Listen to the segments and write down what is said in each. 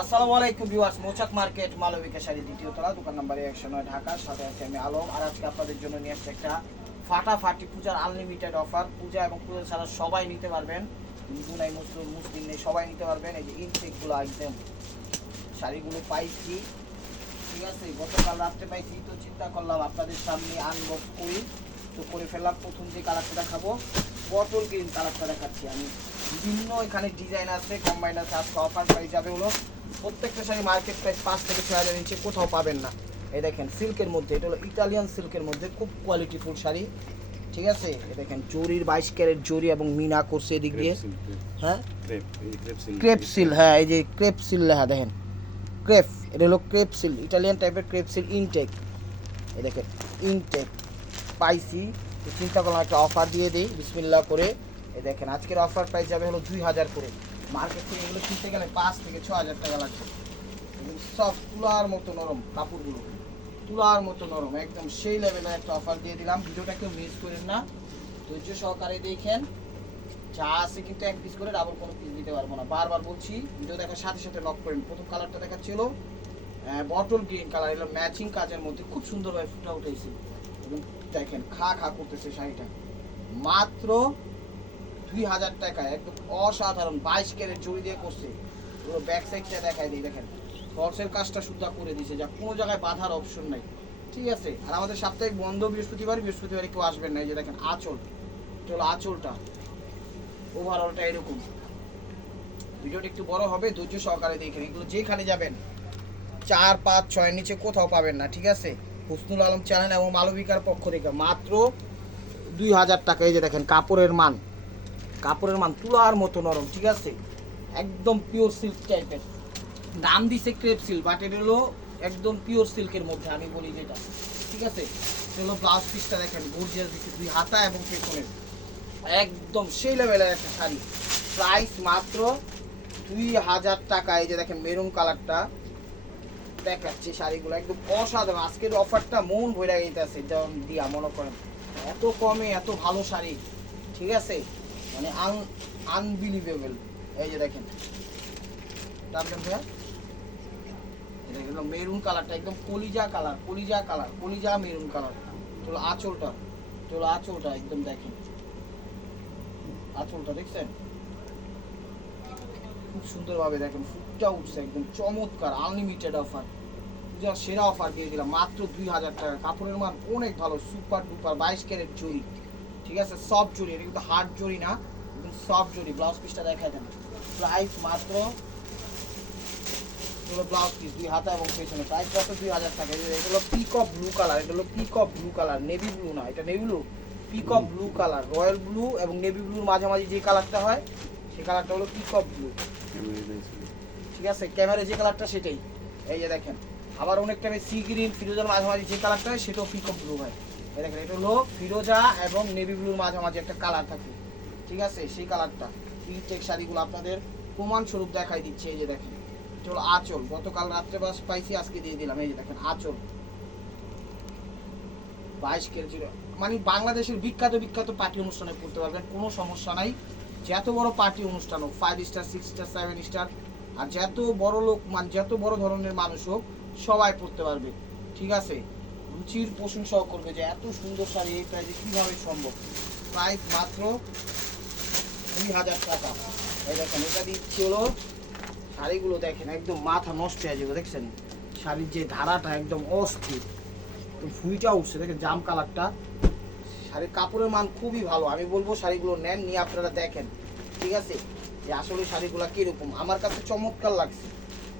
আসসালামু আলাইকুম ভিউয়ার্স, মৌচাক মার্কেট মালবিকা শাড়ি দ্বিতীয় তলা, দোকান নাম্বার 109, ঢাকার সাথে আছে আমি আলম। আর আজকে আপনাদের জন্য নিয়ে আসছে একটা ফাটাফাটি পূজার আনলিমিটেড অফার। পূজা এবং পূজা ছাড়া সবাই নিতে পারবেন, হিন্দু নাই মুসলিম নেই, সবাই নিতে পারবেন। এই যে ইনটেকগুলো একদম শাড়িগুলো পাইছি, ঠিক আছে, গতকাল রাত্রে পাইছি, তো চিন্তা করলাম আপনাদের সামনে আনবক্স করি, তো করে ফেললাম। প্রথম যে কালারটা দেখাবো বটল গ্রিন কালারটা দেখাচ্ছি আমি। বিভিন্ন এখানে ডিজাইন আছে, কম্বাইন আছে। আজকে অফার প্রাইস যাবে হলো প্রত্যেকটা শাড়ি মার্কেট প্রাইস 5 থেকে 6,000 নিচে কোথাও পাবেন না। এই দেখেন সিল্কের মধ্যে, এটা হলো ইটালিয়ান সিল্কের মধ্যে খুব কোয়ালিটিফুল শাড়ি, ঠিক আছে। এই দেখেন জরির 22 ক্যারেট জরি এবং মিনা করছে এদিক দিয়ে। হ্যাঁ, ক্রেপ সিল, হ্যাঁ এই যে ক্রেপ সিল লেখা দেখেন, ক্রেপ, এটা হলো ক্রেপ সিল, ইটালিয়ান টাইপের ক্রেপ সিল ইনটেক। এই দেখেন ইনটেক পাইছি, তো চিন্তা করলাম একটা অফার দিয়ে দিই বিসমিল্লাহ করে। এই দেখেন আজকের অফার প্রাইস যাবে হলো 2,000 করে। মার্কেট থেকে এগুলো কিনতে গেলে 5 থেকে 6,000 টাকা লাগবে। সব তুলার মতো নরম কাপড়গুলো, তুলার মতো নরম, একদম সেই লেভেলের একটা অফার দিয়ে দিলাম। ভিডিওটা কেউ মিস করেন না, ধৈর্য সহকারে দেখেন। যা আছে কিন্তু এক পিস করে, ডাবল কোনো পিস দিতে পারবো না, বারবার বলছি। ভিডিও দেখার সাথে সাথে লক করেন। প্রথম কালারটা দেখাচ্ছিল বটল গ্রিন কালার, এগুলো ম্যাচিং কাজের মধ্যে খুব সুন্দরভাবে ফুটে উঠেছে এবং দেখেন খা খা করতেছে শাড়িটা। মাত্র 2,000 টাকায় একদম অসাধারণ 22 ক্যারেট জড়ি দিয়ে করছে। পুরো ব্যাক সাইডটা দেখাই দিই, দেখেন ফলসের কাজটা সুদ্ধা করে দিয়েছে, যা কোনো জায়গায় বাধার অপশন নাই, ঠিক আছে। আর আমাদের সাপ্তাহিক বন্ধ বৃহস্পতিবারে কেউ আসবেন না। এই যে দেখেন আঁচল, চলো আঁচলটা ওভারঅলটা এরকম। ভিডিওটা একটু বড় হবে, ধৈর্য সহকারে দেখেন। এগুলো যেখানে যাবেন 4, 5, 6 নিচে কোথাও পাবেন না, ঠিক আছে। হুসনুল আলম চ্যানেল এবং মালবিকার পক্ষ থেকে মাত্র 2,000 টাকা। এই যে দেখেন কাপড়ের মান, কাপড়ের মান তুলার মতো নরম, ঠিক আছে, একদম পিওর সিল্ক টাইপের। দাম দিছে ক্রেপ সিল্ক, বাট এটা হলো একদম পিওর সিল্কের মধ্যে আমি বলি যেটা, ঠিক আছে। চলো ব্লাউজ পিসটা দেখেন, গর্জিয়াস দিচ্ছে, 2 হাতা এবং পেছনের একদম সেই লেভেলের একটা শাড়ি। প্রাইস মাত্র 2,000 টাকা। এই যে দেখেন মেরুন কালারটা দেখাচ্ছি, শাড়িগুলো একদম অসাধারণ। আজকের অফারটা মন ভরে গেছে যেমন দিয়া, মনে করেন এত কমে এত ভালো শাড়ি, ঠিক আছে, মানে আনবিলিভেবল। এই যে দেখেন তারপর ভাইয়া এটা হলো মেরুন কালারটা, একদম কলিজা কালার, কলিজা কালার, কলিজা মেরুন কালার। চলো আঁচলটা, চলো আঁচলটা একদম দেখেন, আঁচলটা দেখছেন খুব সুন্দরভাবে দেখেন ফুটটা উঠছে, একদম চমৎকার আনলিমিটেড অফার। পূজা সেরা অফার দিয়ে দিলাম মাত্র 2,000 টাকা। কাপড়ের মান অনেক ভালো, সুপার ডুপার 22 ক্যারেট জরি, ঠিক আছে, সফট জরি, এটা কিন্তু হার্ড জরি না, কিন্তু সফট জরি। ব্লাউজ পিসটা দেখাই দেন, প্রাইস মাত্র, এগুলো ব্লাউজ পিস 2 হাতা এবং পেছনে, প্রাইস মাত্র 2,000 টাকা। এগুলো পিকক ব্লু কালার, এটা হলো peacock blue colour, navy blue না, এটা navy blue, peacock blue colour, royal blue এবং নেভি ব্লুর মাঝামাঝি যে কালারটা হয় সেই কালারটা হলো পিকক ব্লু, ঠিক আছে। ক্যামেরায় যে কালারটা সেটাই। এই যে দেখেন আবার অনেক টাইমে সি গ্রিন ফিরোজার মাঝামাঝি যে কালারটা হয় সেটাও পিকক ব্লু হয়। এই দেখেন এটা হলো ফিরোজা এবং নেভি ব্লুর মাঝামাঝি একটা কালার থাকে, ঠিক আছে, সেই কালারটা। ইনটেক শাড়িগুলো আপনাদের প্রমাণস্বরূপ দেখাই দিচ্ছে। এই যে দেখেন চলো আঁচল, গতকাল রাত্রে বাস পাইছি, আজকে দিয়ে দিলাম। এই যে দেখেন আঁচল 22 কেজি, মানে বাংলাদেশের বিখ্যাত বিখ্যাত পার্টি অনুষ্ঠানে করতে পারবেন, কোনো সমস্যা নাই। যত বড় পার্টি অনুষ্ঠান হোক, 5 স্টার 6 স্টার 7 স্টার, আর যত বড় লোক মানে যত বড় ধরনের মানুষ হোক সবাই পড়তে পারবে, ঠিক আছে। রুচির প্রশংসাও করবে যে এত সুন্দর শাড়ি এই প্রাইসে কীভাবে সম্ভব। প্রাইস মাত্র 2,000 টাকা। এই দেখেন এটা দিচ্ছি হলো, শাড়িগুলো দেখেন একদম মাথা নষ্ট হয়ে যাবে, দেখছেন শাড়ির যে ধারাটা একদম অস্থির, ফুইটা উঠছে, দেখেন জাম কালারটা। শাড়ির কাপড়ের মান খুবই ভালো, আমি বলবো শাড়িগুলো নেন, নিয়ে আপনারা দেখেন, ঠিক আছে, যে আসলে শাড়িগুলো কীরকম। আমার কাছে চমৎকার লাগছে,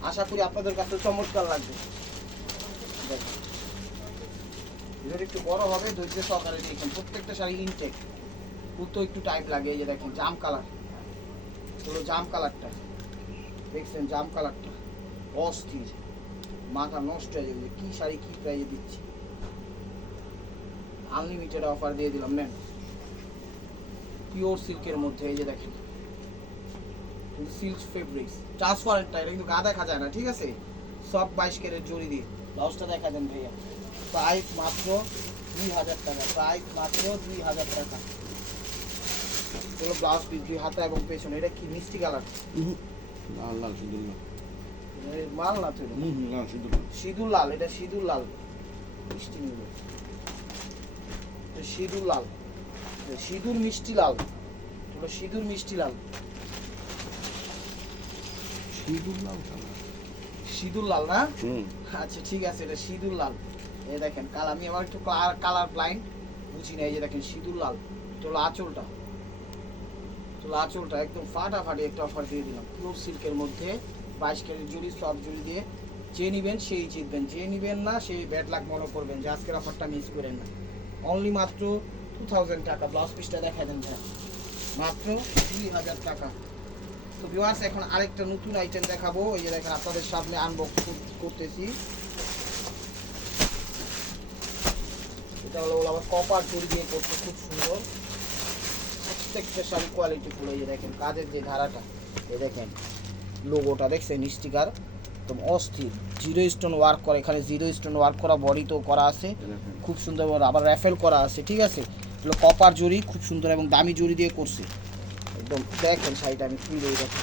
আশা করি আপনাদের কাছে চমৎকার লাগবে। দেখেন ভিডিওটা একটু বড় হবে, ধৈর্য সহকারে দেখেন। প্রত্যেকটা শাড়ি ইনটেক, তো একটু টাইম লাগে। এই যে দেখেন জাম কালার, হলো জাম কালারটা, দেখছেন জাম কালারটা অস্থির, মাথা নষ্ট হয়ে যাবে কি শাড়ি কি প্রাইজে দিচ্ছি। আনলিমিটেড অফার দিয়ে দিলাম, নেন। পিওর সিল্কের মধ্যে, এই যে দেখেন সিল্ক ফেব্রিক্স ট্রান্সপারেন্টটা, এটা কিন্তু গাদা খাজায় না, ঠিক আছে, সব 22 ক্যারেট জড়ি দিয়ে। ব্লাউজটা দেখা দেন ভাইয়া, প্রাইস মাত্র 2,000 টাকা, প্রাইস মাত্র 2,000 টাকা। এগুলো ব্লাউজ পিস 2 হাতা এবং পেছনে। এটা কি মিষ্টি কালার, লাল লাল সুন্দর না, মাল না তুই না শুধু সিঁদুর লাল, এটা সিঁদুর লাল মিষ্টি নিব, সিঁদুর লাল, সিঁদুর মিষ্টি লাল, হলো সিঁদুর মিষ্টি লাল, সিঁদুর লাল কালার। সিঁদুর লাল না? আচ্ছা ঠিক আছে, এটা সিঁদুর লাল। এই দেখেন কাল আমি আমার একটু কালার ব্লাইন্ড বুঝি না। এই যে দেখেন সিঁদুর লাল, এটা হলো আঁচলটা, আঁচলটা একদম ফাটাফাটি একটা অফার দিয়ে দিলাম পিওর সিল্কের মধ্যে 22 ক্যারেট জুড়ি, সব জুড়ি দিয়ে। যে নিবেন সেই জিতবেন, যে নিবেন না সেই ব্যাড লাক মনে করবেন যে আজকের অফারটা মিস করেন না। অনলি মাত্র 2000 টাকা। ব্লাউজ পিসটা দেখাই দেন ভাই, মাত্র 2000 টাকা। তো ভিউয়ার্স এখন আরেকটা নতুন আইটেম দেখাবো। এই যে দেখেন আপনাদের সামনে আনবক্স করতেছি। এটা হলো আবার কপার জড়ি দিয়ে করতে, খুব সুন্দর প্রত্যেকটা শাড়ি কোয়ালিটি ফুল। এই যে দেখেন কাজের যে ধারাটা, এই দেখেন লোগোটা দেখছেন, স্টিকার একদম অস্থির, জিরো স্টোন ওয়ার্ক করা, এখানে জিরো স্টোন ওয়ার্ক করা, বডি তো করা আছে খুব সুন্দর, আবার র্যাফেল করা আছে, ঠিক আছে। এগুলো কপার জড়ি খুব সুন্দর এবং দামি জড়ি দিয়ে করছে একদম। দেখেন শাড়িটা আমি খুলে দেখেন,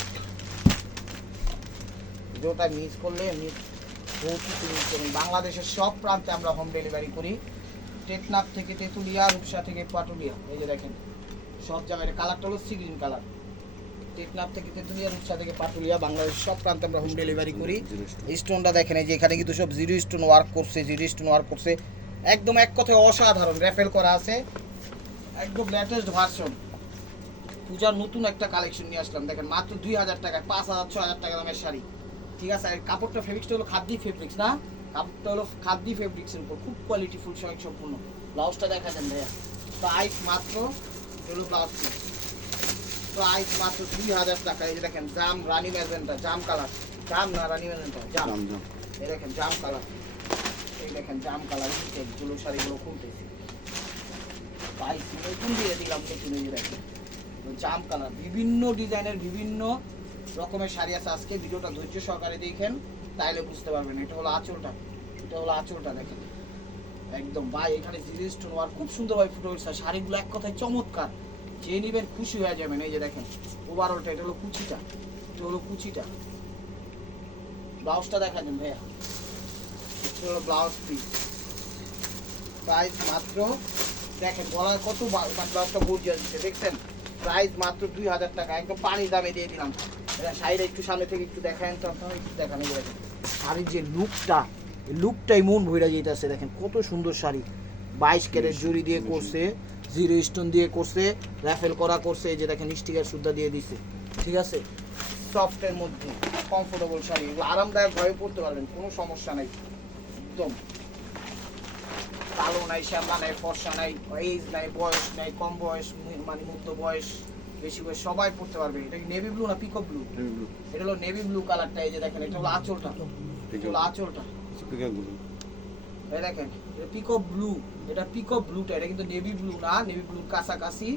ভিডিওটা মিস করলে এমনি বহুত কিছু মিস করুন। বাংলাদেশের সব প্রান্তে আমরা হোম ডেলিভারি করি, টেকনাফ থেকে তেঁতুলিয়া, রূপসা থেকে পাটুলিয়া। এই যে দেখেন সব জায়গায় কালারটা হলো সি গ্রিন কালার। টেকনাফ থেকে তেঁতুলিয়া, রূপসা থেকে পাটুলিয়া, বাংলাদেশের সব প্রান্তে আমরা হোম ডেলিভারি করি। স্টোনটা দেখেন, এই যে এখানে কিন্তু সব জিরো স্টোন ওয়ার্ক করছে, জিরো স্টোন ওয়ার্ক করছে একদম, এক কথায় অসাধারণ। র্যাফেল করা আছে একদম লেটেস্ট ভার্সন। পূজার নতুন একটা কালেকশন নিয়ে আসলাম, দেখেন মাত্র 2000 টাকায় 5000 6000 টাকা দামের শাড়ি, ঠিক আছে। আর কাপড়টা ফেব্রিক্সটা হলো খাদ্যি ফেব্রিক্স না, কাপড়টা হলো খাদ্যি ফেব্রিক্সের উপর, খুব কোয়ালিটি ফুল সম্পূর্ণ। ব্লাউজটা দেখা যান ভাইয়া, প্রাইস মাত্র হলো ব্লাউজ পিস, প্রাইস মাত্র 2000 টাকা। এই যে দেখেন জাম রানী ম্যাজেন্টা, জাম কালার, জাম না রানী ম্যাজেন্টা, জাম। এই দেখেন জাম কালার, এই দেখেন জাম কালার, যেগুলো শাড়িগুলো খুলতেছি প্রাইস নতুন দিয়ে দিলাম, নতুন। এই দেখেন জাম কালার, বিভিন্ন ডিজাইনের বিভিন্ন রকমের শাড়ি আছে। আজকে ভিডিওটা ধৈর্য সহকারে দেখেন, তাইলে বুঝতে পারবেন। এটা হলো আঁচলটা, এটা হলো আঁচলটা দেখেন একদম ভাই, এখানে জিরো স্টোন ওয়ার্ক খুব সুন্দরভাবে ফুটে উঠছে। শাড়িগুলো এক কথায় চমৎকার, যে নিবেন খুশি হয়ে যাবেন। এই যে দেখেন ওভারঅলটা, এটা হলো কুচিটা, এটা হলো কুচিটা। ব্লাউজটা দেখা দেন ভাইয়া, এটা হলো ব্লাউজ পিস, প্রাইস মাত্র দেখেন গলায় কত ব্লাউজটা গর্জিয়াস দিচ্ছে দেখছেন, প্রাইস মাত্র 2000 টাকা, একদম পানি দামে দিয়ে দিলাম। এটা শাড়িটা একটু সামনে থেকে একটু দেখান তো আপনারা, একটু দেখান। এই দেখেন শাড়ির যে লুকটা, এই লুকটাই মন ভইরা যেতেছে। দেখেন কত সুন্দর শাড়ি, 22 ক্যারেট জড়ি দিয়ে করছে, জিরো স্টোন দিয়ে করছে, র্যাফেল করা করছে। এই যে দেখেন স্টিকার সুদ্ধা দিয়ে দিছে, ঠিক আছে। সফটের মধ্যে কমফোর্টেবল শাড়ি, এগুলো আরামদায়ক ভাবে পরতে পারবেন, কোনো সমস্যা নাই। একদম কালো নাই, শ্যামলা নাই, ফর্সা নাই, এজ নাই, বয়স নাই, কম বয়স মানে মধ্য বয়স, বেশি বয়স, সবাই পড়তে পারবে। এটা কি নেভি ব্লু না পিকক ব্লু? এটা হলো নেভি ব্লু কালারটা। এই যে দেখেন এটা হলো আঁচলটা, এটা হলো আঁচলটা, এই দেখেন এটা পিকক ব্লু, এটা পিকক ব্লুটা, এটা কিন্তু নেভি ব্লু না, নেভি ব্লুর কাছাকাছি,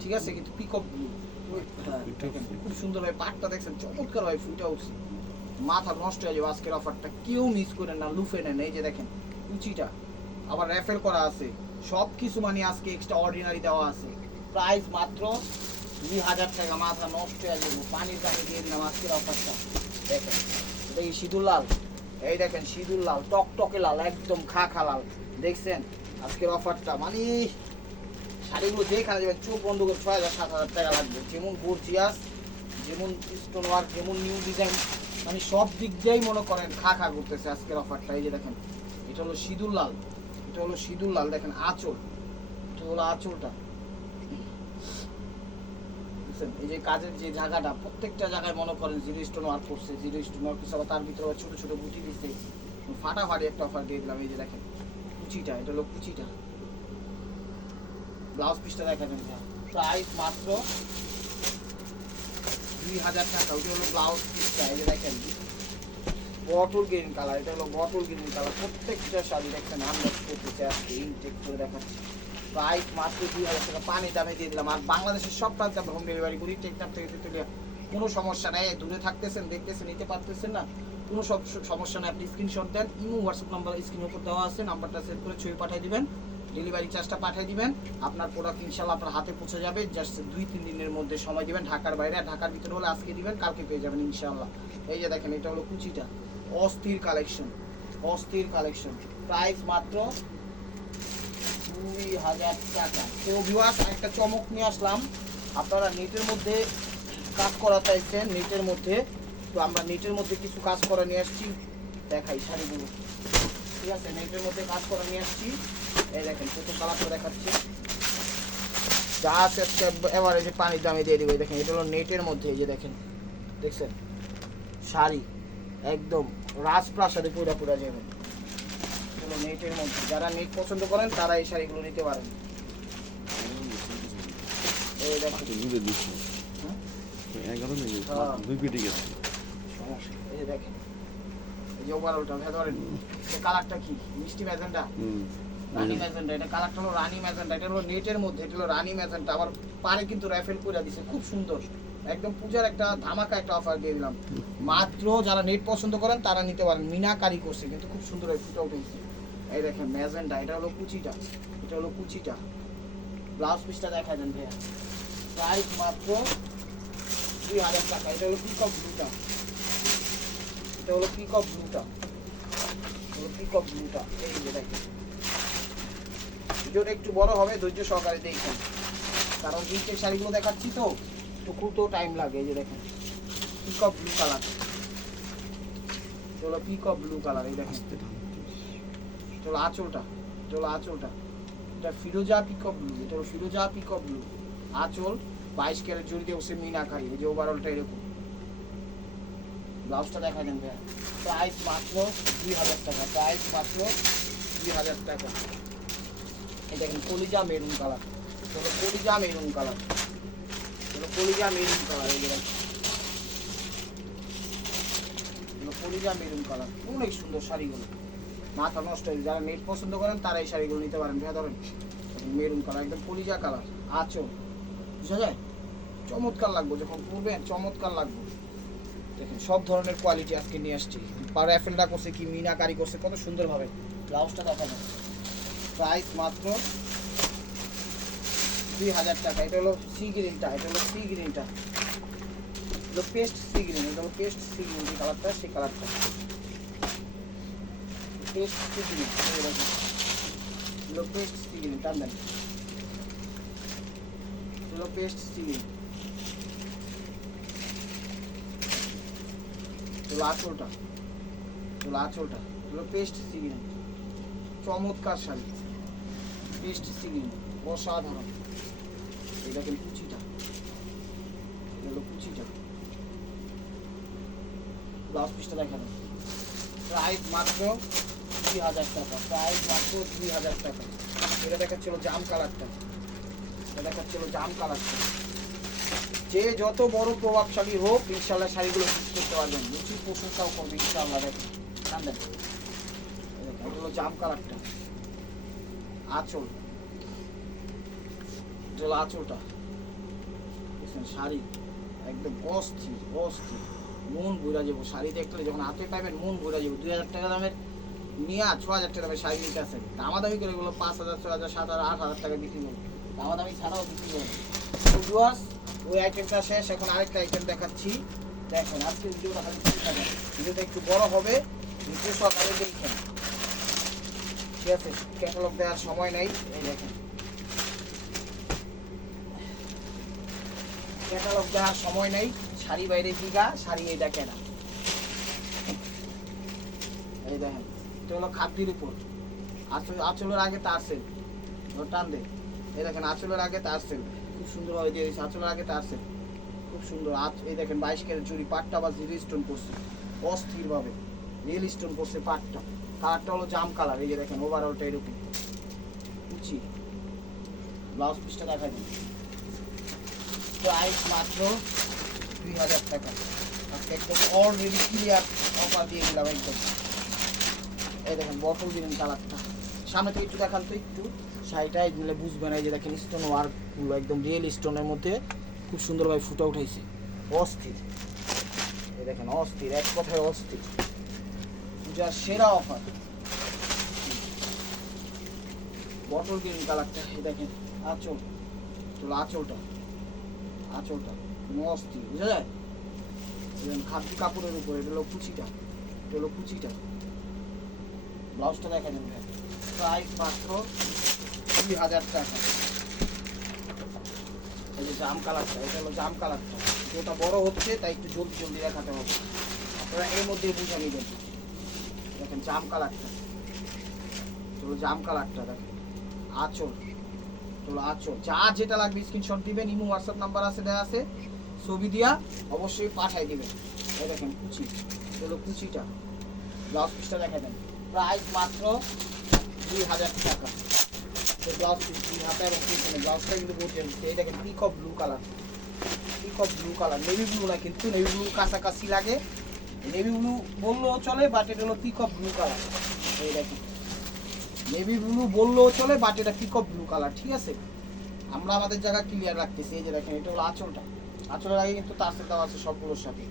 ঠিক আছে, কিন্তু পিকক ব্লু। খুব সুন্দর ভাই, পাটটা দেখছেন চমৎকার ভাই, ফুটে উঠছে, মাথা নষ্ট হয়ে যাবে আজকের অফারটা, কেউ মিস করেন না, লুফে নেন। এই যে দেখেন কুচিটা, আবার র্যাফেল করা আছে, সব কিছু মানে আজকে এক্সট্রা অর্ডিনারি দেওয়া আছে। প্রাইস মাত্র 2000 টাকা, মাথা নষ্ট হয়ে যাবে, পানির দামে দিয়ে দিলাম আজকের অফারটা। দেখেন এটা কি সিঁদুর লাল, এই দেখেন সিঁদুর লাল, টকটকে লাল, একদম খা লাল, দেখছেন আজকের অফারটা। মানে শাড়িগুলো যেখানে যাবেন চোখ বন্ধ করে 6000 7000 টাকা লাগবে, যেমন গর্জিয়াস, যেমন স্টোন ওয়ার্ক, যেমন নিউ ডিজাইন, মানে সব দিক দিয়েই মনে করেন খা করতেছে আজকের অফারটা। এই যে দেখেন এটা হলো সিঁদুর লাল, এটা হলো সিঁদুর লাল, দেখেন আঁচল, এটা হলো আঁচলটা, বুঝছেন। এই যে কাজের যে জায়গাটা, প্রত্যেকটা জায়গায় মনে করেন জিরো স্টোন ওয়ার্ক করছে, জিরো স্টোন ওয়ার্ক করছে, আবার তার ভিতরে ছোট ছোট গুটি দিচ্ছে, ফাটাফাটি একটা অফার দিয়ে দিলাম। এই যে দেখেন কুচিটা, এটা হলো কুচিটা, ব্লাউজ পিসটা দেখাবেন, প্রাইস মাত্র 2000 টাকা। ওটা হলো ব্লাউজ পিসটা, এই যে দেখেন বটল গ্রিন কালার, এটা হলো বটল গ্রিন কালার। প্রত্যেকটা শাড়ি দেখছেন আনবক্স করতেছে আজকে, ইনটেক করে দেখাচ্ছি। প্রাইস মাত্র 2000 টাকা, পানি দামে দিয়ে দিলাম। আর বাংলাদেশের সব প্রান্তে আমরা হোম ডেলিভারি করি, টেকনাফ থেকে তেতুলিয়া, কোনো সমস্যা নেই। দূরে থাকতেছেন, দেখতেছেন, নিতে পারতেছেন না, কোনো সব সমস্যা নেই। আপনি স্ক্রিনশট দেন, ইমো হোয়াটসঅ্যাপ নাম্বার স্ক্রিনের উপর দেওয়া আছে, নাম্বারটা সেন্ড করে ছবি পাঠিয়ে দিবেন, ডেলিভারি চার্জটা পাঠিয়ে দিবেন, আপনার প্রোডাক্ট ইনশাল্লাহ আপনার হাতে পৌঁছে যাবে। জাস্ট 2-3 দিনের মধ্যে সময় দিবেন। ঢাকার বাইরে, ঢাকার ভিতরে হলে আজকে দিবেন, কালকে পেয়ে যাবেন ইনশাল্লাহ। এই যে দেখেন এটা হলো কুচিটা, অস্থির কালেকশন, অস্থির কালেকশন, প্রাইস মাত্র 2000 টাকা। তো ভিউয়ার্স একটা চমক নিয়ে আসলাম, আপনারা নেটের মধ্যে কাজ করা চাইছেন, নেটের মধ্যে, তো আমরা নেটের মধ্যে কিছু কাজ করা নিয়ে আসছি, দেখাই শাড়িগুলো, ঠিক আছে, নেটের মধ্যে কাজ করা নিয়ে আসছি। এই দেখেন প্রথম কালারটা দেখাচ্ছি, যা আছে এভারেজে পানির দামে দিয়ে দিব। দেখেন এটা হলো নেটের মধ্যে, এই যে দেখেন, দেখছেন শাড়ি একদম রাজপ্রাসাদে পুরা পুরা যাবে, হলো নেটের মধ্যে, যারা নেট পছন্দ করেন তারা এই শাড়িগুলো নিতে পারেন। এই দেখেন দুধে দিচ্ছি হুম? 11 মিনিট হ্যাঁ। 2 পেটি গেছে। সমস্যা, এই যে দেখেন, এই যে ওভারঅলটা ধরেন, এই কালারটা কি মিষ্টি ম্যাজেন্টা, রানী ম্যাজেন্টা, এটা কালারটা হলো রানী ম্যাজেন্টা, এটা হলো নেটের মধ্যে, এটা হলো রানী ম্যাজেন্টা, আবার পারে কিন্তু র্যাফেল করে দিছে, খুব সুন্দর, একদম পূজার একটা ধামাকা একটা অফার দিয়ে দিলাম। মাত্র যারা নেট পছন্দ করেন তারা নিতে পারেন, মিনাকারি করছে কিন্তু খুব সুন্দর এই ফুটে উঠেছে। এই দেখেন ম্যাজেন্টা, এটা হলো কুচিটা, এটা হলো কুচিটা, ব্লাউজ পিসটা দেখা দেন ভাইয়া, প্রাইস মাত্র 2000 টাকা। এটা হলো পিকক ব্লুটা, এটা হলো পিকক ব্লুটা, হলো পিকক ব্লুটা, এই যে দেখেন, ভিডিওটা একটু বড় হবে, ধৈর্য সহকারে দেখবেন, কারণ ইনটেক শাড়িগুলো দেখাচ্ছি তো একটু খুলতেও টাইম লাগে। এই যে দেখেন পিকক ব্লু কালার, চলো পিকক ব্লু কালার, এই দেখেন চলো আঁচলটা, চলো আঁচলটা, এটা ফিরোজা পিকক ব্লু, এটা হলো ফিরোজা পিকক ব্লু, আঁচল 22 ক্যারেট জড়ি দিয়ে বসে মিনাকারি, এই যে ওভারঅলটা এরকম, ব্লাউজটা দেখা দেন ভাইয়া, প্রাইস মাত্র 2000 টাকা, প্রাইস মাত্র 2000 টাকা। এই দেখেন কলিজা মেরুন কালার, চলো কলিজা মেরুন কালার, চলো কলিজা মেরুন কালার, এই দেখেন কলিজা মেরুন কালার, অনেক সুন্দর শাড়িগুলো, মাথা নষ্ট হয়ে, যারা নেট পছন্দ করেন তারা এই শাড়িগুলো নিতে পারেন। ভাইয়া ধরেন মেরুন কালার, একদম কলিজা কালার, আঁচল বুঝা যায়, চমৎকার লাগবে যখন পরবেন, চমৎকার লাগবে। দেখেন সব ধরনের কোয়ালিটি আজকে নিয়ে আসছি, পার অ্যাফেলটা করছে কি মিনাকারি করছে কত সুন্দরভাবে, ব্লাউজটা দেখা যায়, প্রাইস মাত্র 2000 টাকা। এটা হলো সি গ্রিনটা, এটা হলো সি গ্রিনটা, এটা পেস্ট সি গ্রিন, এটা হলো পেস্ট সি গ্রিন, যে কালারটা সেই কালারটা পেস্ট সি গ্রিন, এই দেখেন এগুলো পেস্ট সি গ্রিন, টান দেন, এগুলো পেস্ট সি গ্রিন, এগুলো আঁচলটা, এগুলো আঁচলটা, এগুলো পেস্ট সি গ্রিন, চমৎকার শাড়ি, পেস্ট সি গ্রিন, অসাধারণ। এই দেখেন কুচিটা, এটা হলো কুচিটা, ব্লাউজ পিসটা দেখানো, প্রাইস মাত্র 2000 টাকা, প্রাইস মাত্র 2000 টাকা। এটা দেখাচ্ছিল জাম কালারটা, এটা দেখাচ্ছিল জাম কালারটা, যে যত বড় প্রভাবশালী হোক ইনশাল্লাহ শাড়িগুলো বিক্রি করতে পারবেন, রুচির প্রশংসাও করবে ইনশাল্লাহ। দেখেন এটা হলো জাম কালারটা, আঁচল, এটা হলো আঁচলটা, দেখছেন শাড়ি একদম অস্থির অস্থির, মন ঘুরা যাবো শাড়ি দেখলে, যখন হাতে পাইবেন মন ঘুরা যাবো। 2000 টাকা দামের নিয়ে 6000 টাকা দামের শাড়ি নিতে আসেন, দামাদামি করে এগুলো 5000, 6000, 7000, 8000 টাকা বিক্রি করবো, দামাদামি ছাড়াও বিক্রি করবো। ওই আইটেমটা শেষ, এখন আরেকটা আইটেম দেখাচ্ছি। দেখেন আজকে ভিডিওটা খালি ভিডিওটা একটু বড় হবে, ভিডিও সকালে দেখেন, ঠিক আছে, ক্যাটালগ দেওয়ার সময় নেই। এই দেখেন ক্যাটালগ দেওয়ার সময় নেই, শাড়ি বাইরে দিঘা, শাড়ি এই দেখে না, এই দেখেন এটা হলো খাদ্যের উপর, আঁচলের আগে তার সেল, টান দে, এই দেখেন আঁচলের আগে তার সেল, খুব সুন্দর হয়ে যে আঁচলের আগে তার সেল, খুব সুন্দর। এই দেখেন 22 ক্যারেট চুড়ি, পাটটা বা জিরো স্টোন করছে অস্থিরভাবে, রিয়েল স্টোন করছে পাটটা, কালারটা হলো জাম কালার, এই যে দেখেন ওভারঅলটা এরকম কুচি, ব্লাউজ পিসটা দেখা দিন, প্রাইস মাত্র 2000 টাকা। আজকে একদম অলরেডি ক্লিয়ার অফার দিয়ে দিলাম একদম। এই দেখেন বটল দিলেন কালারটা, সামনে থেকে একটু দেখান তো, একটু শাড়িটা নিলে বুঝবেন। এই যে দেখেন স্টোন ওয়ার্কগুলো একদম রিয়েল স্টোনের মধ্যে খুব সুন্দরভাবে ফুটে উঠাইছে, অস্থির। এই দেখেন অস্থির, এক কথায় অস্থির, পূজার সেরা অফার, বটল গ্রিন কালারটা। এই দেখেন আঁচল, চলো আঁচলটা, আঁচলটা অস্থির বুঝা যায়, খাদ্য কাপড়ের উপরে, এটা হলো কুচিটা, এটা হলো কুচিটা। ব্লাউজটা দেখা যাবে, প্রাইস মাত্র 2000 টাকা। এই যে জাম কালারটা, এটা হলো জাম কালারটা, যেটা বড় হচ্ছে তাই একটু জলদি জলদি দেখাতে হবে, আপনারা এর মধ্যেই বুঝে নেবেন। দেখেন জাম কালারটা, চলো জাম কালারটা দেখেন, আঁচল, চলো আঁচল, যা যেটা লাগবে স্ক্রিনশট দিবেন, ইমো হোয়াটসঅ্যাপ নাম্বার আছে, দেওয়া আছে, ছবি দিয়া অবশ্যই পাঠাই দিবেন। এই দেখেন কুচি, চলো কুচিটা, ব্লাউজ পিসটা দেখা দেন, প্রাইস মাত্র 2000 টাকা। তো ব্লাউজ পিস 2 হাতে এবং পিছনে ব্লাউজটা কিন্তু বলতে হচ্ছে, এই দেখেন peacock blue colour, peacock blue colour, navy blue না কিন্তু, নেভি ব্লু কাছাকাছি লাগে, নেভি ব্লু বললেও চলে, বাট এটা হলো পিকক ব্লু কালার। এই দেখেন নেভি ব্লু বললেও চলে, বাট এটা পিকক ব্লু কালার, ঠিক আছে। আমরা আমাদের জায়গা ক্লিয়ার রাখতেছি। এই যে দেখেন এটা হলো আঁচলটা, আঁচলের আগে কিন্তু তার সাথে দেওয়া আছে সবগুলোর সাথে,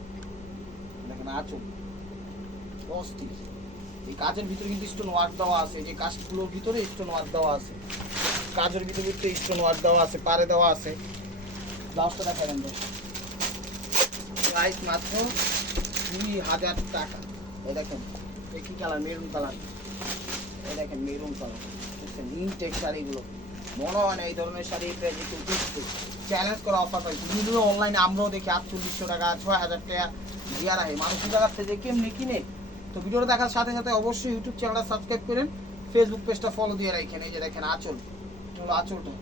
দেখেন আঁচল অস্থির। এই কাজের ভিতরে কিন্তু স্টোন ওয়ার্ক দেওয়া আছে, যে কাজগুলোর ভিতরে স্টোন ওয়ার্ক দেওয়া আছে, কাজের ভিতরে স্টোন ওয়ার্ক দেওয়া আছে, পারে দেওয়া আছে। ব্লাউজটা দেখা দেন, প্রাইস মাত্র 2000 টাকা। এই দেখেন এই কি কালার, মেরুন কালার, এই দেখেন মেরুন কালার, দেখছেন ইনটেক শাড়িগুলো, মনে হয় না এই ধরনের শাড়ি প্রাইস একটু উপযুক্ত। চ্যালেঞ্জ করা অফার পাইছি, বিভিন্ন অনলাইনে আমরাও দেখি 4800 টাকা, 6000 টাকা দিয়া রাখে, মানুষের জায়গার থেকে কেমনি কিনে। তো ভিডিওটা দেখার সাথে সাথে অবশ্যই ইউটিউব চ্যানেলটা সাবস্ক্রাইব করেন, ফেসবুক পেজটা ফলো দিয়ে রাখেন। এই যে দেখেন আঁচল, এটা হলো আঁচলটা,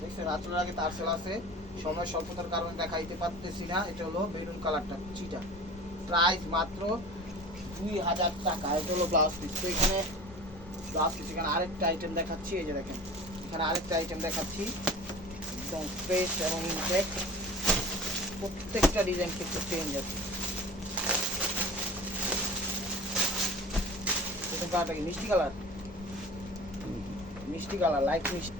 দেখছেন আঁচলের আগে তারসেল আছে, সময় স্বল্পতার কারণে দেখাইতে পারতেছি না। এটা হলো মেরুন কালারটা, কুচিটা, প্রাইস মাত্র 2000 টাকা। এটা হলো ব্লাউজ পিস। তো এখানে ব্লাউজ পিস, এখানে আরেকটা আইটেম দেখাচ্ছি, এই যে দেখেন এখানে আরেকটা আইটেম দেখাচ্ছি, একদম ফ্রেশ এবং ইনটেক, প্রত্যেকটা ডিজাইন কিন্তু চেঞ্জ আছে। কালারটা কি মিষ্টি কালার, মিষ্টি কালার, লাইট মিষ্টি।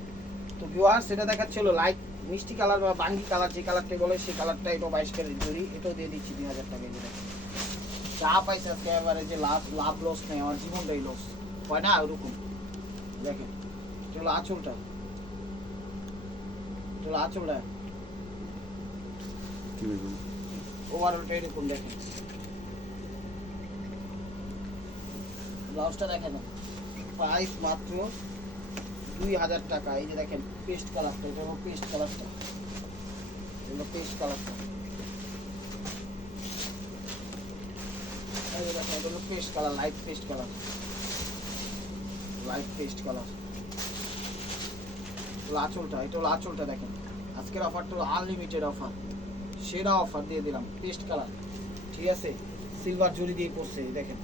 তো ভিউয়ার্স এটা দেখাচ্ছিল লাইট মিষ্টি কালার বা বাঙ্গি কালার, যে কালারটা বলে সেই কালারটা, এটাও 22 ক্যারেট জড়ি, এটাও দিয়ে দিচ্ছি 2000 টাকা। যা পাইছে আজকে এবারে যে লাভ লস নেই, আমার জীবনটাই লস হয় না ওরকম। দেখেন এটা হলো আঁচলটা, এটা হলো আঁচলটা, ওভারঅলটা এরকম দেখেন। ব্লাউজটা দেখেন, প্রাইস মাত্র 2000 টাকা। এই যে দেখেন পেস্ট কালারটা, এটা হলো পেস্ট কালারটা, এটা হলো পেস্ট কালারটা, এই যে দেখেন এটা হলো paste colour, light paste colour, light paste colour. আঁচলটা, এটা হলো আঁচলটা দেখেন। আজকের অফারটা হলো আনলিমিটেড অফার, সেরা অফার দিয়ে দিলাম, পেস্ট কালার, ঠিক আছে, সিলভার জরি দিয়ে পড়ছে, দেখেন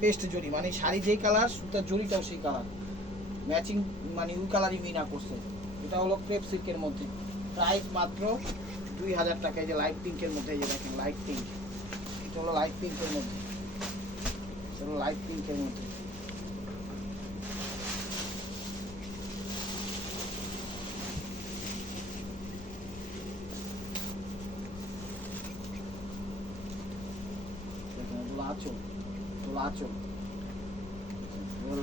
পেস্ট জরি, মানে শাড়ি যেই কালার সুতার জরিটাও সেই কালার, ম্যাচিং, মানে ওই কালারই মিনা করছে। এটা হলো ক্রেপ সিল্কের মধ্যে, প্রাইস মাত্র 2000 টাকা। এই যে লাইট পিঙ্কের মধ্যে, এই যে দেখেন লাইট পিঙ্ক, এটা হলো লাইট পিঙ্কের মধ্যে, এটা হলো লাইট পিঙ্কের মধ্যে। দেখেন এগুলো আঁচল, এগুলো আঁচল,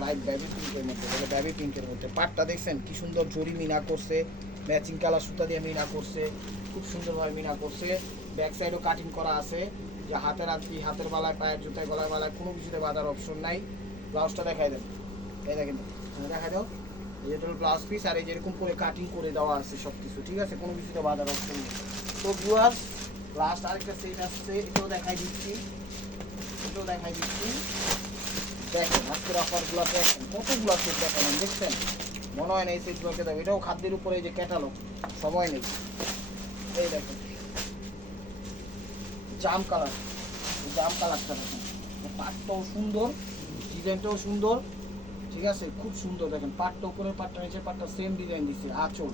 লাইট বেবি পিঙ্কের মধ্যে, বলে বেবি পিঙ্কের মধ্যে। পাটটা দেখছেন কি সুন্দর জরি মিনা করছে, ম্যাচিং কালার সুতা দিয়ে মিনা করছে, খুব সুন্দরভাবে মিনা করছে। ব্যাক সাইডও কাটিং করা আছে, যে হাতের আঁকি, হাতের বালায়, পায়ের জুতায়, গলার বালায় কোনো কিছুতে বাঁধার অপশন নাই। ব্লাউজটা দেখাই দেন, এই দেখেন দেখা দাও, এই যে ব্লাউজ পিস, আর এই যেরকম করে কাটিং করে দেওয়া আছে সব কিছু, ঠিক আছে, কোনো কিছুতে বাঁধার অপশন নেই। তো ভিউয়ার্স লাস্ট আরেকটা সেট আসছে, এটাও দেখাই দিচ্ছি, এটাও দেখাই দিচ্ছি। দেখেন আজকের অফারগুলো দেখেন, কতগুলো সেট দেখালেন, দেখছেন, মনে হয় না এই সেটগুলোকে দেবো। এটাও খাদ্যের উপরে, এই যে ক্যাটালগ, সময় নেই। এই দেখেন জাম কালার, জাম কালারটা দেখেন, পাটটাও সুন্দর, ডিজাইনটাও সুন্দর, ঠিক আছে, খুব সুন্দর। দেখেন পাটটা উপরের পাটটা নিচের পাটটা সেম ডিজাইন দিচ্ছে, আঁচল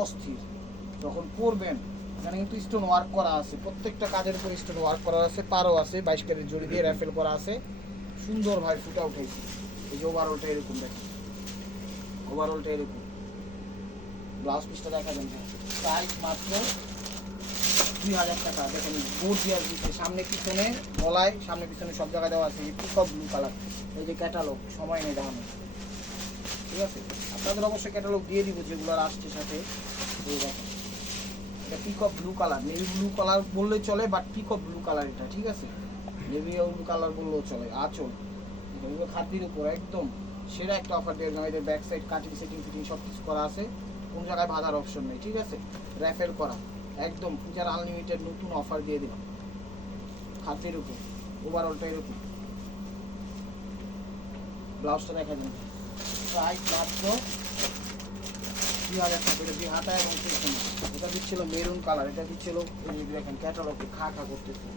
অস্থির। যখন পরবেন এখানে কিন্তু স্টোন ওয়ার্ক করা আছে, প্রত্যেকটা কাজের উপরে স্টোন ওয়ার্ক করা আছে, পারও আছে, 22 ক্যারেট জড়ি দিয়ে র্যাফেল করা আছে, সুন্দরভাবে ফুটা উঠেছে। এই যে ওভারঅলটা এরকম দেখেন, ওভারঅলটা এরকম। ব্লাউজ পিসটা দেখা যাবে, প্রাইস মাত্র 2000 টাকা। দেখেন গর্জিয়াস দিচ্ছে, সামনে পিছনে গলায়, সামনে পিছনে সব জায়গায় দেওয়া আছে, পিকক ব্লু কালার। এই যে ক্যাটালগ, সময় নেই দেখানো, ঠিক আছে, আপনাদের অবশ্যই ক্যাটালগ দিয়ে দিব যেগুলো আসছে সাথে। এই দেখেন এটা peacock blue colour, navy blue colour বললেই চলে, বাট পিকক ব্লু কালার এটা, ঠিক আছে? নেভি ব্লু কালার বললেও চলে। আঁচল এগুলো খাতির উপর একদম সেরা একটা অফার দিয়ে দিলাম। এদের back side cutting setting fitting সব কিছু করা আছে, কোন জায়গায় বাঁধার অপশন নেই, ঠিক আছে? র্যাফেল করা একদম পূজার আনলিমিটেড নতুন অফার দিয়ে দিলাম খাতির উপর। ওভারঅলটা এরকম, ব্লাউজটা দেখা দিন, প্রাইস মাত্র 2000 টাকা। এটা দিয়ে হাতা এবং পিছনে এটা দিচ্ছিল মেরুন কালার, এটা দিচ্ছিল দেখেন ক্যাটালগে খা খা করতেছে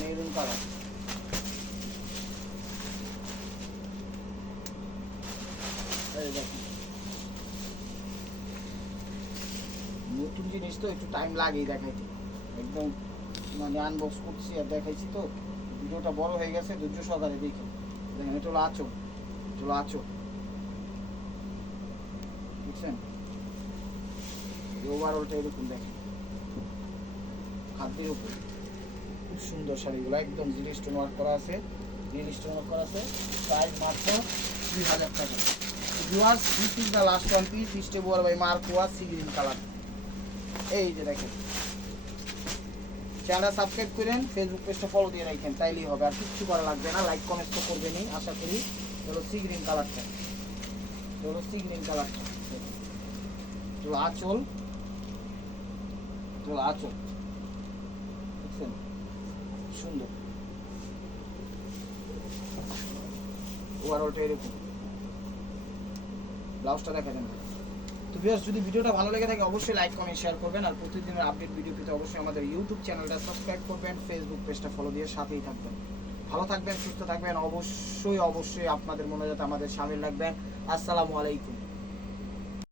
মেরুন কালার। এই দেখেন নতুন জিনিস তো একটু টাইম লাগেই দেখাইতে, একদম মানে আনবক্স করছি আর দেখাইছি তো ভিডিওটা বড় হয়ে গেছে, ধৈর্য সহকারে দেখি। দেখেন এটা হলো আঁচল, এটা হলো আঁচল, বুঝছেন? ওভারঅলটা এরকম দেখেন খাদ্যের উপর খুব সুন্দর শাড়িগুলো, একদম জিরো স্টোন ওয়ার্ক করা আছে, নীল স্টোন ওয়ার্ক করা আছে। প্রাইস মাত্র 2000 টাকা। Viewers, this is the last one piece, stable by মার্কোয়া সি গ্রিন কালার। এই যে দেখেন, চ্যানেলটা সাবস্ক্রাইব করেন, ফেসবুক পেজটা ফলো দিয়ে রাখেন, তাইলেই হবে, আর কিচ্ছু করা লাগবে না। লাইক কমেন্ট তো করবেনই আশা করি। হলো সি গ্রিন কালারটা, হলো সি গ্রিন কালারটা, হলো আঁচল, হলো আঁচল, বুঝছেন? সুন্দর ওভারঅলটা এরকম, ব্লাউজটা দেখা দেন। তো ভিউয়ার্স, যদি ভিডিওটা ভালো লেগে থাকে অবশ্যই লাইক কমেন্ট শেয়ার করবেন, আর প্রতিদিনের আপডেট ভিডিও পেতে অবশ্যই আমাদের ইউটিউব চ্যানেলটা সাবস্ক্রাইব করবেন, ফেসবুক পেজটা ফলো দিয়ে সাথেই থাকবেন। ভালো থাকবেন, সুস্থ থাকবেন, অবশ্যই অবশ্যই আপনাদের মনে যাতে আমাদের সামিল রাখবেন। আসসালামু আলাইকুম।